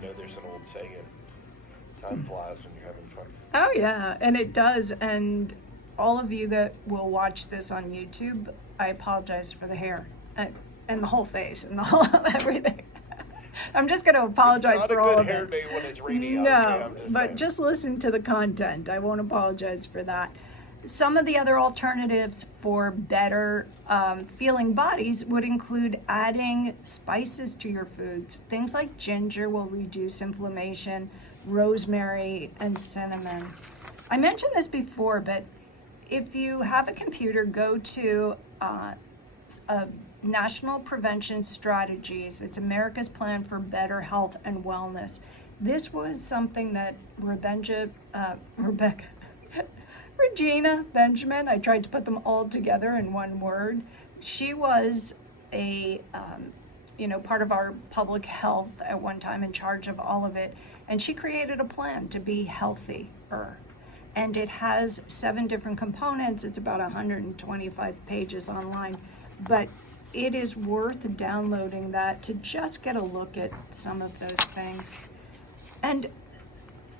there's an old saying, time flies when you're having fun. Oh yeah, and it does. And all of you that will watch this on YouTube, I apologize for the hair and the whole face and the whole everything. I'm just going to apologize for all of it. It's not a good hair day when it's rainy out. No, but just listen to the content. I won't apologize for that. Some of the other alternatives for better feeling bodies would include adding spices to your foods. Things like ginger will reduce inflammation, rosemary, and cinnamon. I mentioned this before, but if you have a computer, go to National Prevention Strategies. It's America's Plan for Better Health and Wellness. This was something that Regina Benjamin, I tried to put them all together in one word. She was a, part of our public health at one time, in charge of all of it. And she created a plan to be healthier. And it has 7 different components. It's about 125 pages online. But it is worth downloading that to just get a look at some of those things. And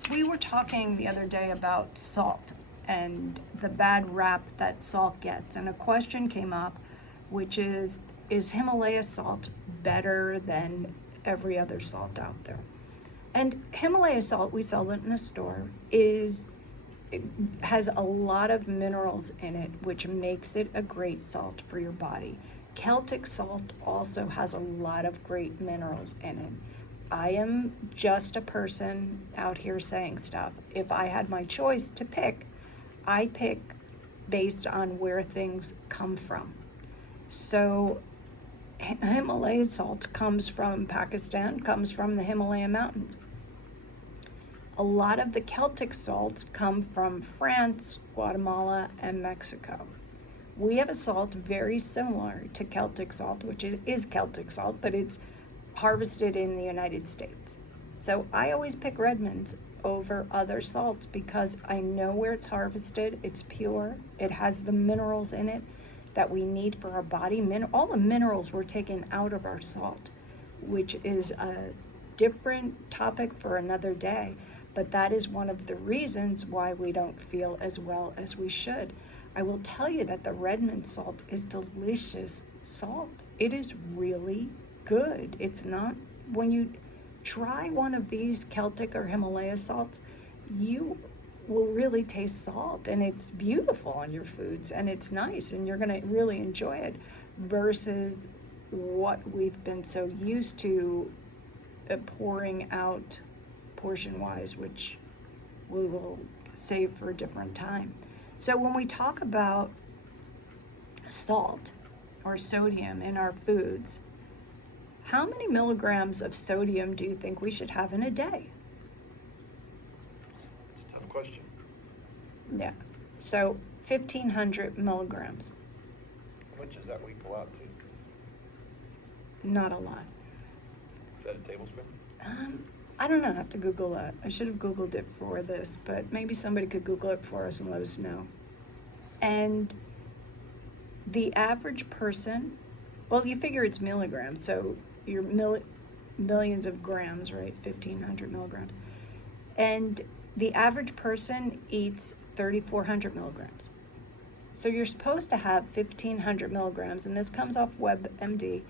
we were talking the other day about salt and the bad rap that salt gets. And a question came up, which is Himalaya salt better than every other salt out there? And Himalaya salt, we sell it in a store, it has a lot of minerals in it, which makes it a great salt for your body. Celtic salt also has a lot of great minerals in it. I am just a person out here saying stuff. If I had my choice to pick, I pick based on where things come from. So Himalaya salt comes from Pakistan, comes from the Himalaya mountains. A lot of the Celtic salts come from France, Guatemala, and Mexico. We have a salt very similar to Celtic salt, which is Celtic salt, but it's harvested in the United States. So I always pick Redmond's over other salts because I know where it's harvested, it's pure, it has the minerals in it that we need for our body. All the minerals were taken out of our salt, which is a different topic for another day, but that is one of the reasons why we don't feel as well as we should. I will tell you that the Redmond salt is delicious salt. It is really good. It's not, when you try one of these Celtic or Himalaya salts, you will really taste salt, and it's beautiful on your foods, and it's nice, and you're going to really enjoy it, versus what we've been so used to pouring out portion-wise, which we will save for a different time. So when we talk about salt or sodium in our foods, how many milligrams of sodium do you think we should have in a day? It's a tough question. Yeah, so 1,500 milligrams. How much does that equal out to? Not a lot. Is that a tablespoon? I don't know, I have to Google that. I should have Googled it for this, but maybe somebody could Google it for us and let us know. And the average person, well, you figure it's milligrams, so you're millions of grams, right? 1,500 milligrams. And the average person eats 3,400 milligrams. So you're supposed to have 1,500 milligrams, and this comes off WebMD,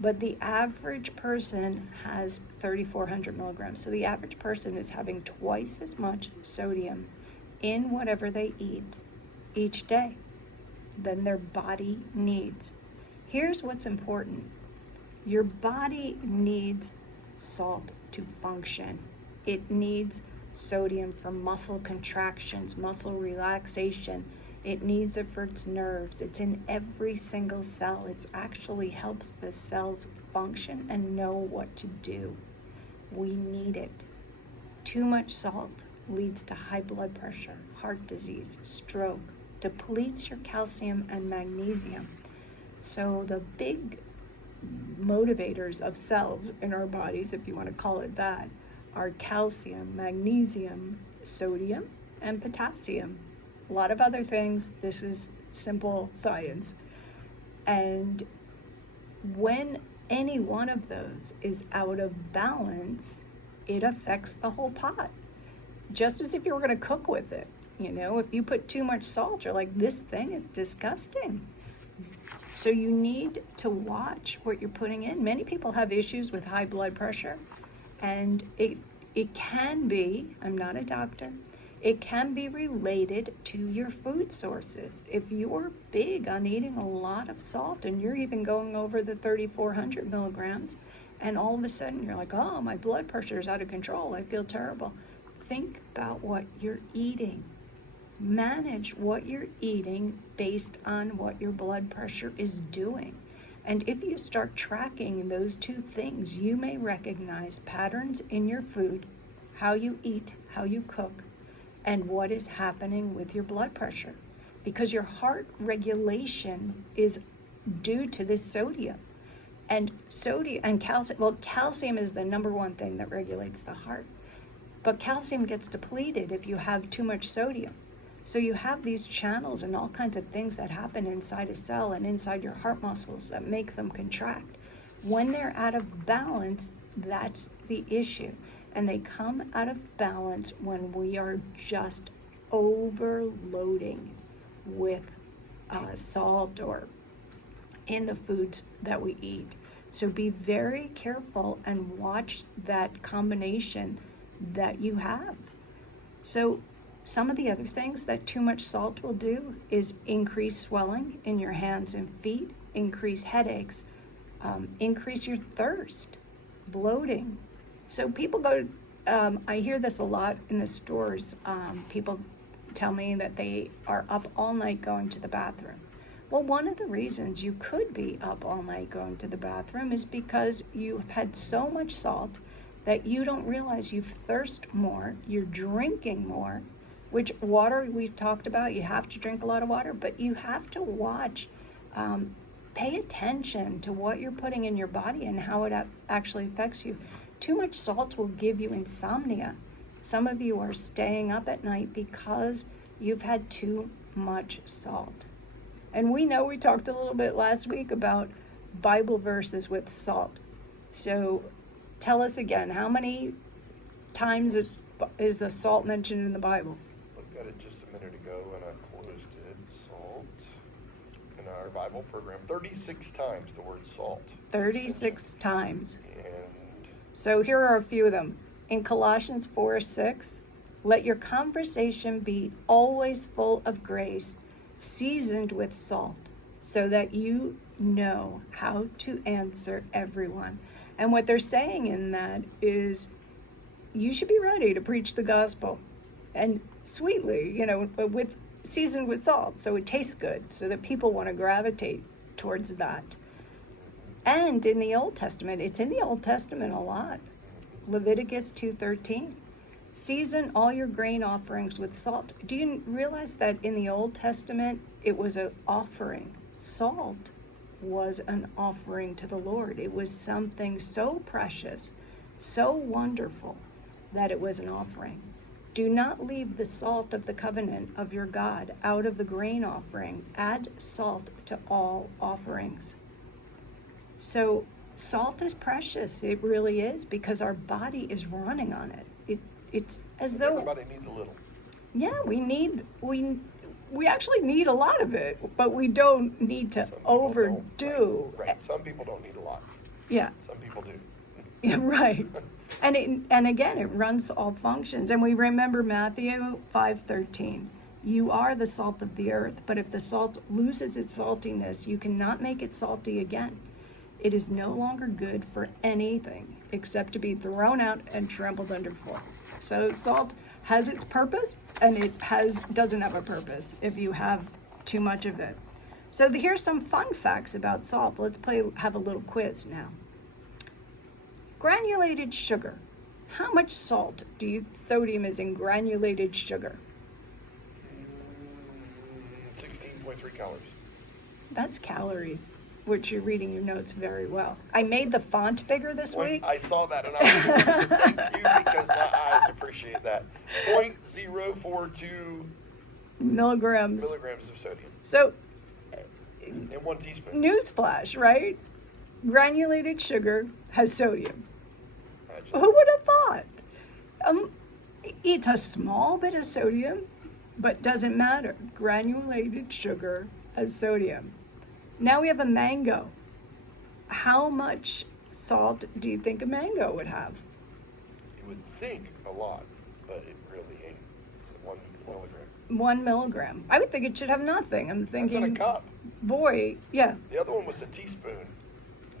but the average person has 3,400 milligrams. So the average person is having twice as much sodium in whatever they eat each day than their body needs. Here's what's important. Your body needs salt to function. It needs sodium for muscle contractions, muscle relaxation. It needs it for its nerves. It's in every single cell. It actually helps the cells function and know what to do. We need it. Too much salt leads to high blood pressure, heart disease, stroke, depletes your calcium and magnesium. So the big motivators of cells in our bodies, if you want to call it that, are calcium, magnesium, sodium, and potassium. A lot of other things. This is simple science. And when any one of those is out of balance, it affects the whole pot. Just as if you were going to cook with it. If you put too much salt, you're like, this thing is disgusting. So you need to watch what you're putting in. Many people have issues with high blood pressure, and it can be, I'm not a doctor, it can be related to your food sources. If you're big on eating a lot of salt and you're even going over the 3,400 milligrams, and all of a sudden you're like, oh, my blood pressure is out of control, I feel terrible. Think about what you're eating. Manage what you're eating based on what your blood pressure is doing. And if you start tracking those two things, you may recognize patterns in your food, how you eat, how you cook, and what is happening with your blood pressure. Because your heart regulation is due to this sodium. And sodium and calcium, well, calcium is the number one thing that regulates the heart. But calcium gets depleted if you have too much sodium. So you have these channels and all kinds of things that happen inside a cell and inside your heart muscles that make them contract. When they're out of balance, that's the issue. And they come out of balance when we are just overloading with salt or in the foods that we eat. So be very careful and watch that combination that you have. So some of the other things that too much salt will do is increase swelling in your hands and feet, increase headaches, increase your thirst, bloating. So people go, I hear this a lot in the stores. People tell me that they are up all night going to the bathroom. Well, one of the reasons you could be up all night going to the bathroom is because you've had so much salt that you don't realize you've thirsted more, you're drinking more, which water we've talked about, you have to drink a lot of water, but you have to watch, pay attention to what you're putting in your body and how it actually affects you. Too much salt will give you insomnia. Some of you are staying up at night because you've had too much salt. And we know we talked a little bit last week about Bible verses with salt. So tell us again, how many times is the salt mentioned in the Bible? Looked at it just a minute ago and I closed it. Salt in our Bible program, 36 times the word salt. 36 times. And So here are a few of them. In Colossians 4:6, let your conversation be always full of grace, seasoned with salt, so that you know how to answer everyone. And what they're saying in that is you should be ready to preach the gospel, and sweetly, with seasoned with salt, so it tastes good, so that people want to gravitate towards that. And in the Old Testament, it's in the Old Testament a lot. Leviticus 2:13, season all your grain offerings with salt. Do you realize that in the Old Testament, it was an offering? Salt was an offering to the Lord. It was something so precious, so wonderful, that it was an offering. Do not leave the salt of the covenant of your God out of the grain offering. Add salt to all offerings. So salt is precious. It really is, because our body is running on it. It's as though everybody needs a little. Yeah, we actually need a lot of it, but we don't need to overdo. Right. Some people don't need a lot. Yeah. Some people do. Yeah, right. And again, it runs all functions. And we remember Matthew 5:13. You are the salt of the earth, but if the salt loses its saltiness, you cannot make it salty again. It is no longer good for anything except to be thrown out and trampled underfoot. So salt has its purpose, and it doesn't have a purpose if you have too much of it. So here's some fun facts about salt. Let's have a little quiz now. Granulated sugar. How much sodium is in granulated sugar? 16.3 calories. That's calories, which you're reading your notes very well. I made the font bigger this week. I saw that, and I was going to thank you because my eyes appreciate that. 0.042 milligrams of sodium. So, in 1 teaspoon. Newsflash, right? Granulated sugar has sodium. Imagine. Who would have thought? It's a small bit of sodium, but doesn't matter. Granulated sugar has sodium. Now we have a mango. How much salt do you think a mango would have? You would think a lot, but it really ain't. It's 1 milligram. 1 milligram. I would think it should have nothing. I'm That's thinking, in a cup. boy, yeah, The other one was a teaspoon.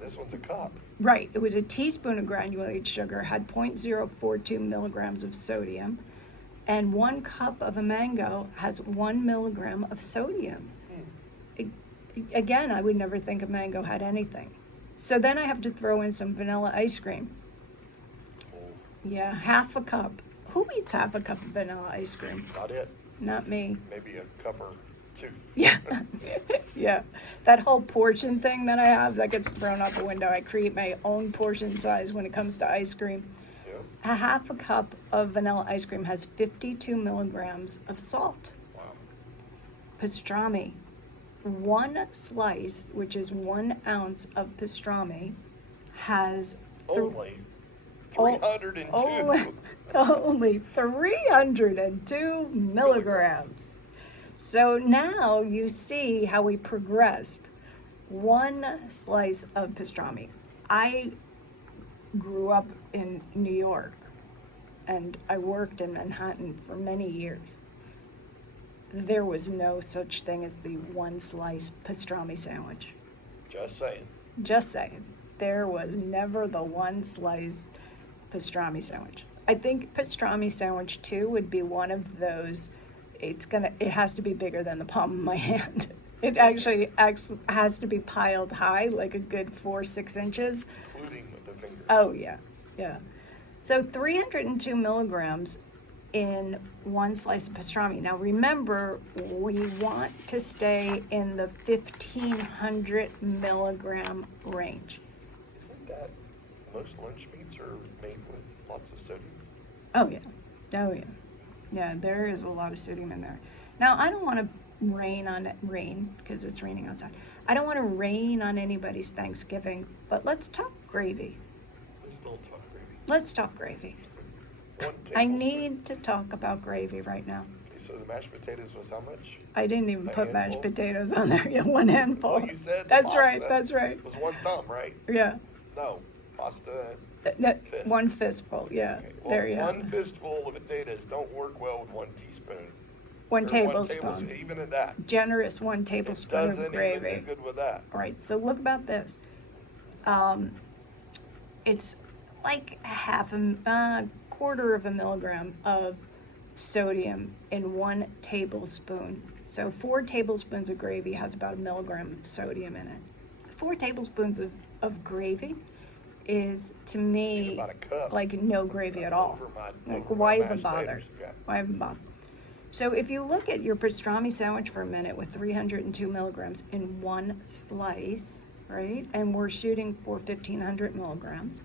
This one's a cup. right. It was a teaspoon of granulated sugar, had 0.042 milligrams of sodium, and 1 cup of a mango has 1 milligram of sodium. Again, I would never think a mango had anything. So then I have to throw in some vanilla ice cream. Oh, Yeah, half a cup. Who eats half a cup of vanilla ice cream? not it. Not me. Maybe a cup or two. Yeah. Yeah. That whole portion thing that I have, that gets thrown out the window. I create my own portion size when it comes to ice cream. Yeah. A half a cup of vanilla ice cream has 52 milligrams of salt. Wow. Pastrami. 1 slice, which is 1 ounce of pastrami, has Only Oh, 302. only 302 milligrams. So now you see how we progressed. 1 slice of pastrami. I grew up in New York and I worked in Manhattan for many years. There was no such thing as the 1 slice pastrami sandwich. Just saying. Just saying. There was never the 1 slice pastrami sandwich. I think pastrami sandwich too would be one of those, it has to be bigger than the palm of my hand. It actually has to be piled high, like a good 4-6 inches. Including with the fingers. Oh yeah, yeah. So 302 milligrams in 1 slice of pastrami. Now remember, we want to stay in the 1,500 milligram range. Isn't that most lunch meats are made with lots of sodium? Oh yeah, oh yeah. Yeah, there is a lot of sodium in there. Now I don't want to rain, because it's raining outside. I don't want to rain on anybody's Thanksgiving, but let's talk gravy. Let's still talk gravy. Let's talk gravy. 1 I tablespoon. need to talk about gravy right now. So the mashed potatoes was how much? I didn't even A put mashed handful? potatoes on there. Yeah, 1 handful. Well, you said That's right, pasta. that's right. It was 1 thumb, right? Yeah. No, pasta. Fist. 1 fistful, yeah. Okay. Well, There you go. 1 fistful of potatoes don't work well with 1 teaspoon. 1 Or tablespoon. Even at that. Generous 1 It tablespoon doesn't of gravy. even do good with that. All right, so look about this. It's like a quarter of a milligram of sodium in 1 tablespoon. So 4 tablespoons of gravy has about 1 milligram of sodium in it. 4 tablespoons of gravy is, to me, About a cup. like no gravy at all. Like, over my why even mashed bother? potatoes, yeah. Why even bother? So if you look at your pastrami sandwich for a minute with 302 milligrams in 1 slice, right? And we're shooting for 1,500 milligrams.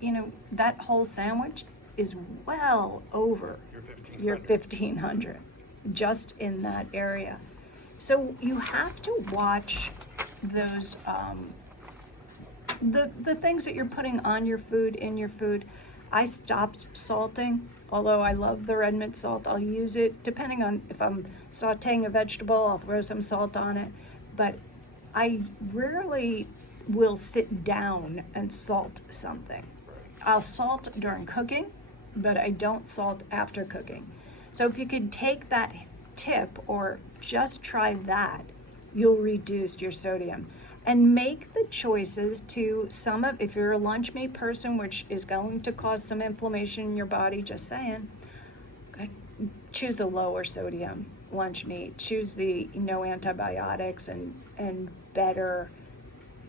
You know, that whole sandwich is well over Your 1,500. your 1,500, just in that area. So you have to watch those, the things that you're putting on your food, in your food. I stopped salting, although I love the red mint salt. I'll use it depending on if I'm sauteing a vegetable, I'll throw some salt on it. But I rarely will sit down and salt something. I'll salt during cooking, but I don't salt after cooking. So if you could take that tip or just try that, you'll reduce your sodium. And make the choices to if you're a lunch meat person, which is going to cause some inflammation in your body, just saying, choose a lower sodium lunch meat. Choose the no antibiotics and better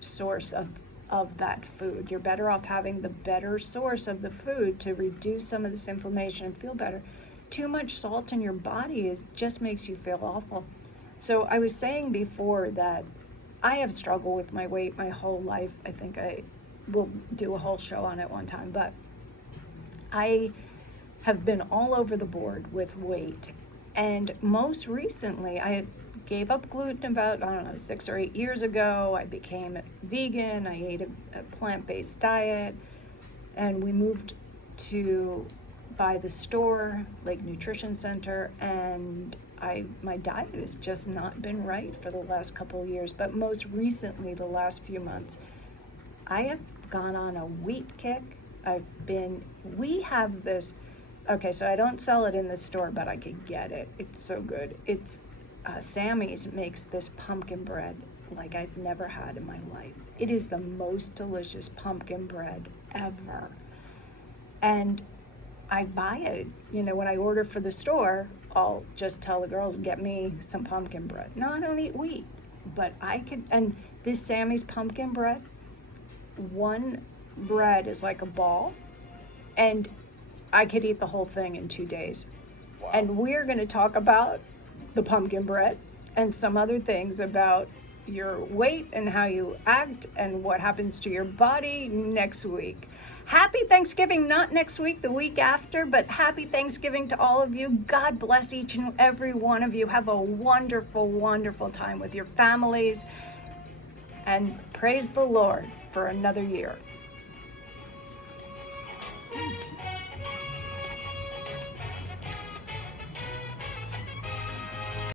source of that food. You're better off having the better source of the food to reduce some of this inflammation and feel better. Too much salt in your body just makes you feel awful. So I was saying before that I have struggled with my weight my whole life. I think I will do a whole show on it one time, but I have been all over the board with weight. And most recently, I gave up gluten about, 6 or 8 years ago. I became vegan. I ate a plant-based diet. And we moved by the store, like Nutrition Center, and my diet has just not been right for the last couple of years, but most recently, the last few months, I have gone on a wheat kick. We have this, okay, so I don't sell it in the store, but I could get it. It's so good. It's, Sammy's makes this pumpkin bread like I've never had in my life. It is the most delicious pumpkin bread ever. And I buy it, when I order for the store, I'll just tell the girls, get me some pumpkin bread. No, I don't eat wheat, but and this Sammy's pumpkin bread, one bread is like a ball, and I could eat the whole thing in 2 days. Wow. And we're going to talk about the pumpkin bread and some other things about your weight and how you act and what happens to your body next week. Happy Thanksgiving, not next week, the week after, but happy Thanksgiving to all of you. God bless each and every one of you. Have a wonderful, wonderful time with your families, and praise the Lord for another year.